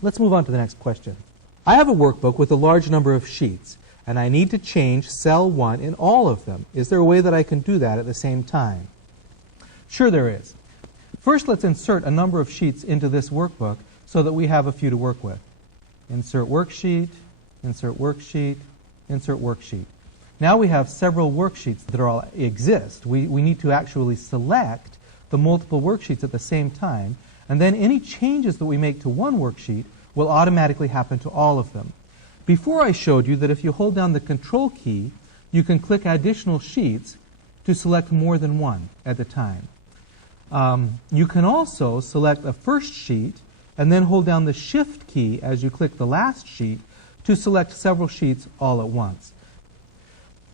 Let's move on to the next question. I have a workbook with a large number of sheets, and I need to change cell 1 in all of them. Is there a way that I can do that at the same time? Sure there is. First, let's insert a number of sheets into this workbook so that we have a few to work with. Insert worksheet, insert worksheet, insert worksheet. Now we have several worksheets that all exist. We need to actually select the multiple worksheets at the same time, and then any changes that we make to one worksheet will automatically happen to all of them. Before I showed you that if you hold down the Control key, you can click additional sheets to select more than one at a time. You can also select a first sheet and then hold down the Shift key as you click the last sheet to select several sheets all at once.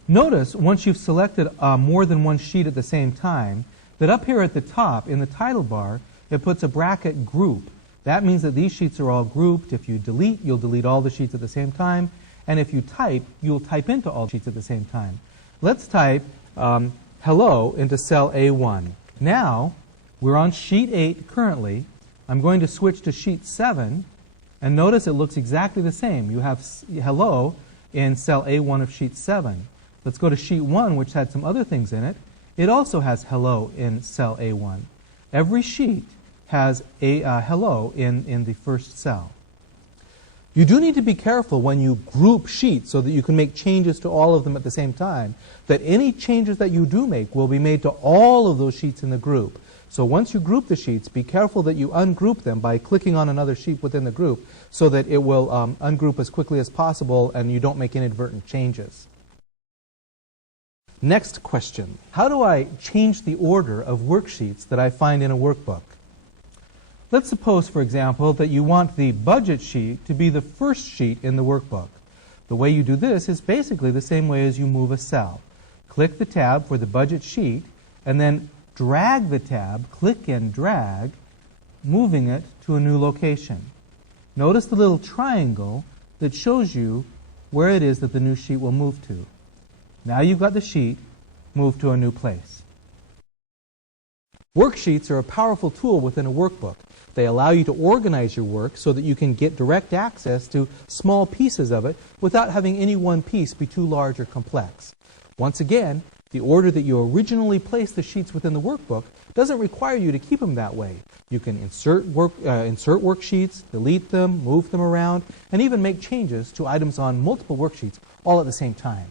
Notice, once you've selected more than one sheet at the same time, that up here at the top in the title bar, it puts a bracket group. That means that these sheets are all grouped. If you delete, you'll delete all the sheets at the same time. And if you type, you'll type into all sheets at the same time. Let's type hello into cell A1. Now, we're on sheet 8 currently. I'm going to switch to sheet 7, and notice it looks exactly the same. You have hello in cell A1 of sheet 7. Let's go to sheet 1, which had some other things in it. It also has hello in cell A1. Every sheet has a hello in the first cell. You do need to be careful when you group sheets so that you can make changes to all of them at the same time, that any changes that you do make will be made to all of those sheets in the group. So once you group the sheets, be careful that you ungroup them by clicking on another sheet within the group so that it will ungroup as quickly as possible and you don't make inadvertent changes. Next question. How do I change the order of worksheets that I find in a workbook? Let's suppose, for example, that you want the budget sheet to be the first sheet in the workbook. The way you do this is basically the same way as you move a cell. Click the tab for the budget sheet and then drag the tab, click and drag, moving it to a new location. Notice the little triangle that shows you where it is that the new sheet will move to. Now you've got the sheet moved to a new place. Worksheets are a powerful tool within a workbook. They allow you to organize your work so that you can get direct access to small pieces of it without having any one piece be too large or complex. Once again, the order that you originally placed the sheets within the workbook doesn't require you to keep them that way. You can insert worksheets, delete them, move them around, and even make changes to items on multiple worksheets all at the same time.